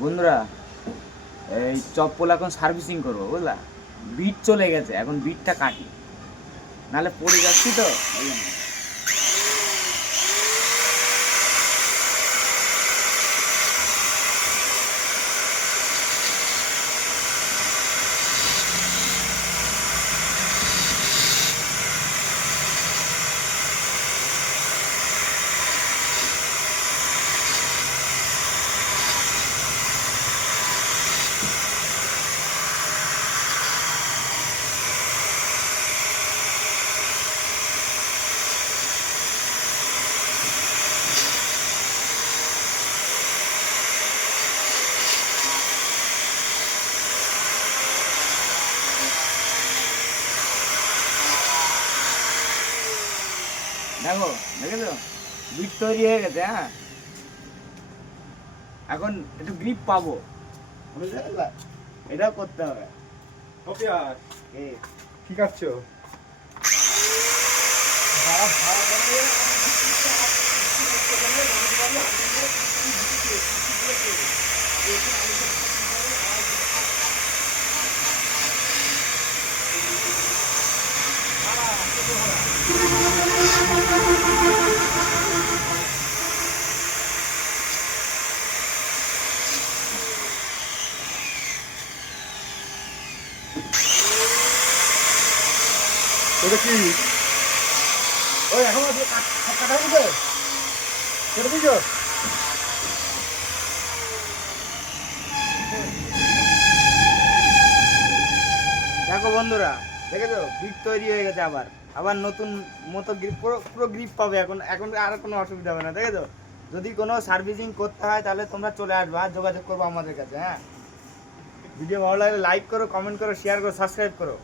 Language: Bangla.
বন্ধুরা, এই চপ্পল এখন সার্ভিসিং করবো, বুঝলা? বিট চলে গেছে, এখন বিটটা কাটি, নাহলে পড়ে যাচ্ছি তো ওই জন্য। দেখো, দেখেছো বিট তৈরি হয়ে গেছে। হ্যাঁ, এখন একটু গ্রিপ পাবো, বুঝতে পারলা? এটাও করতে হবে। কি কাটছো? এটা কি? ওই এখন কাটা হয়েছে, কেটে দিছো? দেখো বন্ধুরা, দেখেছো বিট তৈরি হয়ে গেছে। আবার আবার নতুন মতো গ্রিপ, পুরো পুরো গ্রিপ পাবে। এখন এখন আর কোনো অসুবিধা হবে না। দেখেছো, যদি কোনো সার্ভিসিং করতে হয় তাহলে তোমরা চলে আসবে আর যোগাযোগ করবো আমাদের কাছে। হ্যাঁ, ভিডিও ভালো লাগলে লাইক করো, কমেন্ট করো, শেয়ার করো, সাবস্ক্রাইব করো।